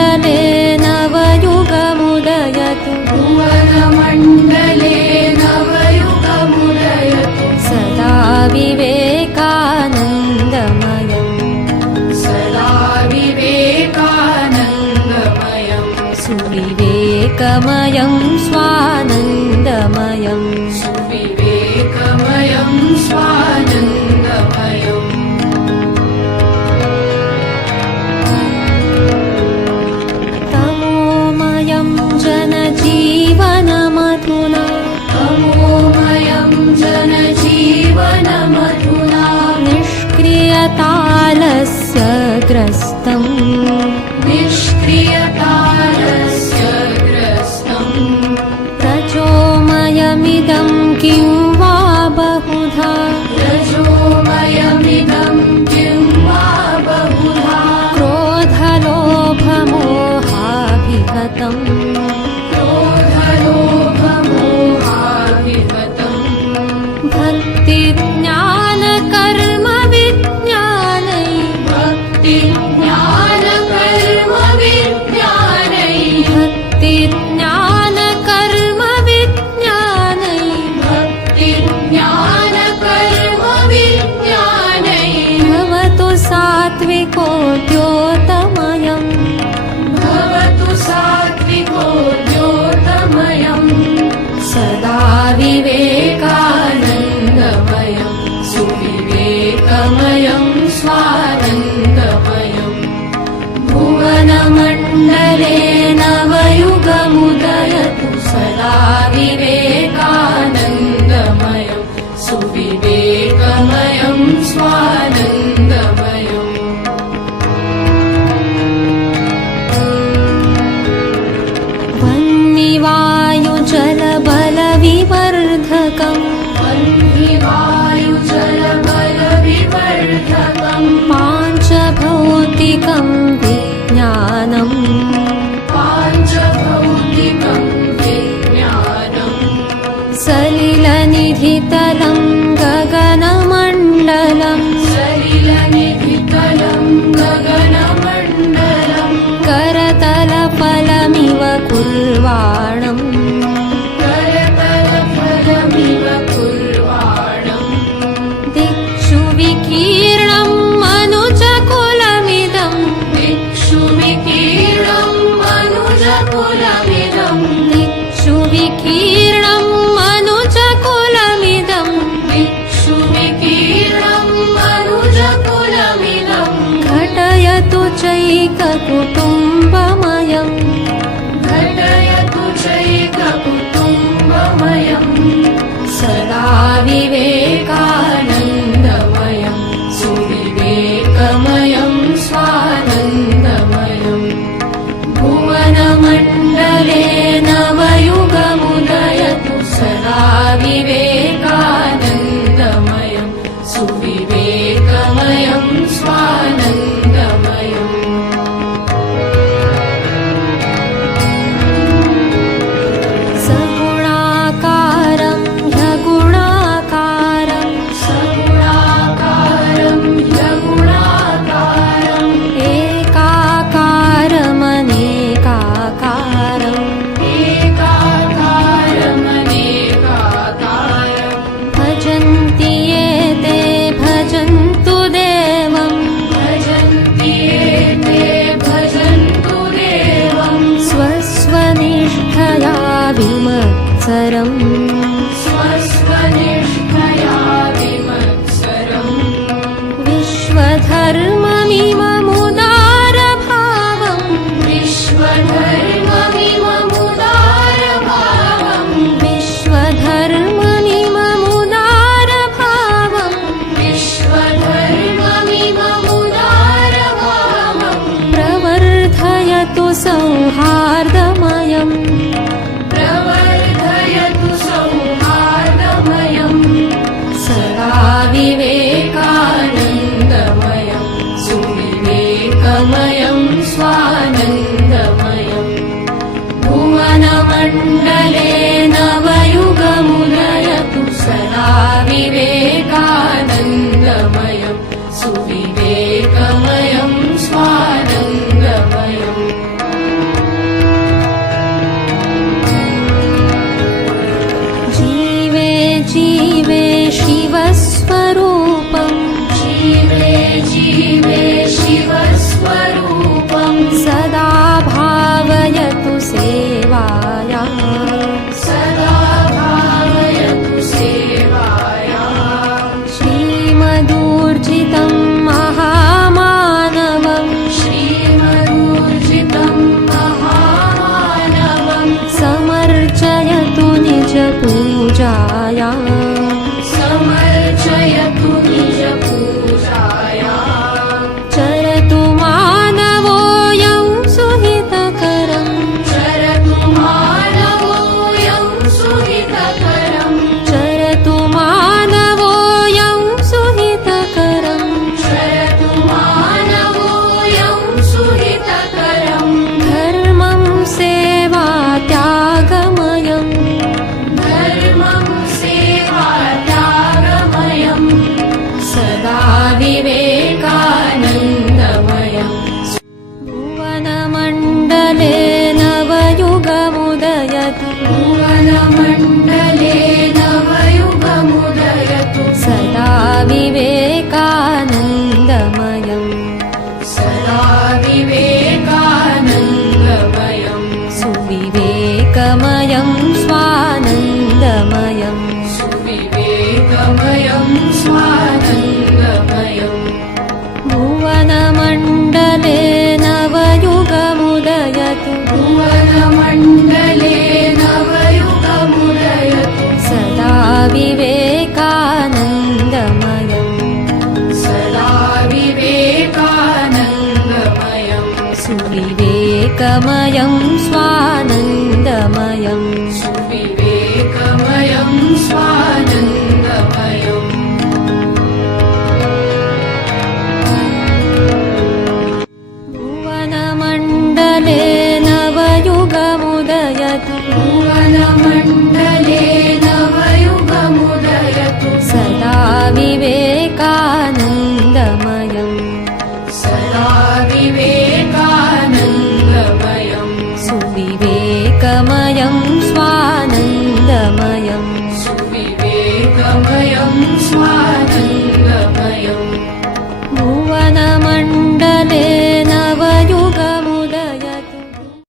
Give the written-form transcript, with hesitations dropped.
भुवनमण्डले नवयुगमुदयतु भुवनमण्डले नवयुगमुदयतु सदा विवेकानन्दमयम् सदा विवेकानन्दमयम् सुविवेकमयं स्वानन्दमयम् सुविवेकमयं स्वानन्दमयम् तमोमयं जनजीवनमधुना तमोमयं जनजीवनमधुना निष्क्रियतालस्य ग्रस्तम् निष्क्रियतालस्य ग्रस्तम् रजोमयमिदं किं वा बहुधा रजोमयमिदं किं वा बहुधा क्रोधलोभमोहाभिहतम् क्रोधलोभमोहाभिहतम् भक्तिज्ञानकर्मविज्ञानै भक्तिज्ञानकर्मविज्ञानै भक्तिज्ञानकर्मविज्ञानै भक्तिज्ञानकर्मविज्ञानै भवतु सात्विकोद्योतमयम् भवतु सात्विको द्योतमयम् सदा विवेकानन्दमयम् सुविवेकमयं स्वानन्दमयम् भुवनमण्डले नवयुगमुदयतु सदा विवेकानन्दमयम् सुविवेकमयं स्वानन्दमयम् वह्निवायुजलबलविवर्धकम् वह्निवायुजलबलविवर्धकम् पाञ्चभौतिकं विज्ञानम् पाञ्चभौतिकं विज्ञानम् सलिलनिधितलं गगनमण्डलम् सलिलनिधितलं गगनमण्डलम् करतलफलमिव कुर्वाणम् करतलफलमिव कुर्वाणम् दिक्षु विकीर्णं मनुजकुलमिदम् दिक्षु विकीर्णं मनुजकुलमिदम् दिक्षु विकीर्णं मनुजकुलमिदम् दिक्षु विकीर्णं मनुजकुलमिदम् घटयतु चैककुटुम्बमयम् घटयतु चैककुटुम्बमयम् सदा विवेकानन्दमयम् सुविवेकमयं स्वानन्दमयम् भुवनमण्डले नवयुगमुदयतु सदा विवेकानन्दमयम् सुविवेकमयं स्वानन्दमयम् सगुणाकारं ह्यगुणाकारम् सगुणाकारं ह्यगुणाकारम् एकाकारमनेकाकारम् एकाकारमनेकाकारम् भजन्ति ये ते भजन्तु देवम् भजन्ति ये ते भजन्तु देवम् स्वस्वनिष्ठया विमत्सरम् स्वस्वनिष्ठया विमत्सरम् विश्वधर्ममिममुदारभावम् विश्वधर्ममिममुदारभावम् विश्वधर्ममिममुदारभावम् विश्वधर्ममिममुदारभावम् प्रवर्धयतु सौहार्दमयम् प्रवर्धयतु सौहार्दमयम् सदा विवेकानन्दमयम् सुविवेकमयं स्वानन्दमयम् भुवनमण्डले नवयुगमुदयतु सदा विवेकानन्दमयम् सुविवेकमयं स्वानन्दमयम् सुविवेकमयं स्वानन्दमयम् सुविवेकमयं स्वानन्दमयम् भुवनमण्डले नवयुगमुदयतु भुवनमण्डले नवयुगमुदयतु सदा विवेकानन्दमयम् सदा विवेकानन्दमयम् सुविवेकमयं